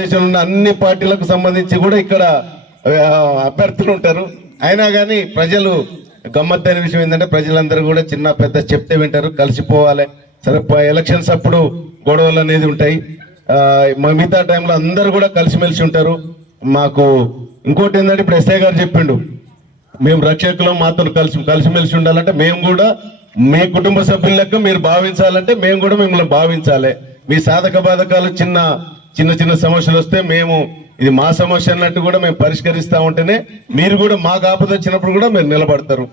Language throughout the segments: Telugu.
దేశంలో ఉన్న అన్ని పార్టీలకు సంబంధించి కూడా ఇక్కడ అభ్యర్థులు ఉంటారు. అయినా కానీ ప్రజలు గమ్మత్తైన విషయం ఏంటంటే ప్రజలందరూ కూడా చిన్న పెద్ద చెప్తే వింటారు, కలిసిపోవాలి. సరే ఎలక్షన్స్ అప్పుడు గొడవలు అనేది ఉంటాయి, మిగతా టైంలో అందరూ కూడా కలిసిమెలిసి ఉంటారు. మాకు ఇంకోటి ఏంటంటే ఇప్పుడు ఎస్ఐ గారు చెప్పిండు, మేము రక్షకులం, మాతో కలిసిమెలిసి ఉండాలంటే మేము కూడా మీ కుటుంబ సభ్యుల లెక్క మీరు భావించాలంటే మేము కూడా మిమ్మల్ని భావించాలి. మీ సాధక బాధకాలు చిన్న చిన్న చిన్న సమస్యలు వస్తే మేము ఇది మా సమస్య అన్నట్టు కూడా మేము పరిష్కరిస్తూ ఉంటేనే మీరు కూడా మాకు ఆపద వచ్చినప్పుడు కూడా మీరు నిలబడతారు.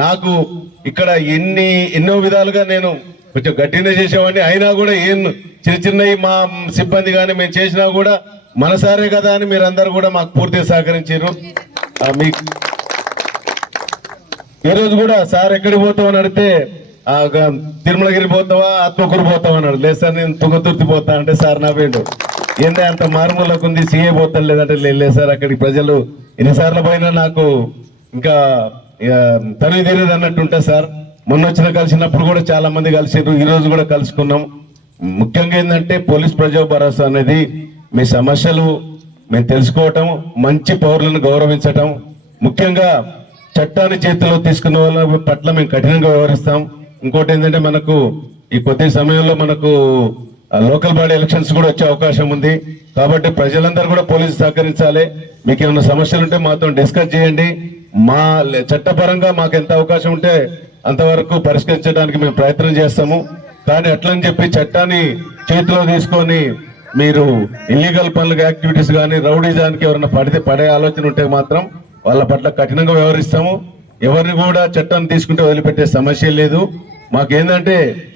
నాకు ఇక్కడ ఎన్నో విధాలుగా నేను కొంచెం గట్టినే చేసేవాడిని, అయినా కూడా ఏం చిన్న చిన్నవి మా సిబ్బంది కానీ మేము చేసినా కూడా మనసారే కదా అని మీరందరూ కూడా మాకు పూర్తిగా సహకరించారు. మీకు ఈ రోజు కూడా సార్ ఎక్కడికి పోతామని అడిగితే తిరుమలగిరి పోతావా ఆత్మకూరు పోతావా అన్నాడు. లేదు సార్ నేను తుంగతుర్తి పోతా అంటే సార్ నవ్వేండు, ఏంటంటే అంత మారుమూలకు ఉంది సీఏ పోతాను లేదంటే లేదు సార్ అక్కడికి ప్రజలు ఎన్నిసార్లు పోయినా నాకు ఇంకా తనివి తీరేది అన్నట్టు ఉంటా సార్. మొన్న కలిసినప్పుడు కూడా చాలా మంది కలిసారు, ఈ రోజు కూడా కలుసుకున్నాం. ముఖ్యంగా ఏంటంటే పోలీస్ ప్రజా భరోసా అనేది మీ సమస్యలు మేము తెలుసుకోవటం, మంచి పౌరులను గౌరవించటం, ముఖ్యంగా చట్టాన్ని చేతిలో తీసుకున్న వాళ్ళ పట్ల మేము కఠినంగా వ్యవహరిస్తాం. ఇంకోటి ఏంటంటే మనకు ఈ కొద్ది సమయంలో మనకు లోకల్ బాడీ ఎలక్షన్స్ కూడా వచ్చే అవకాశం ఉంది. కాబట్టి ప్రజలందరూ కూడా పోలీసు సహకరించాలి. మీకు ఏమైనా సమస్యలు ఉంటే మాతో డిస్కస్ చేయండి. మా చట్టపరంగా మాకు ఎంత అవకాశం ఉంటే అంతవరకు పరిష్కరించడానికి మేము ప్రయత్నం చేస్తాము. కానీ అట్లని చెప్పి చట్టాన్ని చేతిలో తీసుకొని మీరు ఇల్లీగల్ పనులకు యాక్టివిటీస్ కానీ రౌడీజానికి ఎవరైనా పడే ఆలోచన ఉంటే మాత్రం వాళ్ళ పట్ల కఠినంగా వ్యవహరిస్తాము. ఎవరిని కూడా చట్టాన్ని తీసుకుంటే వదిలిపెట్టే సమస్య లేదు. మాకేందంటే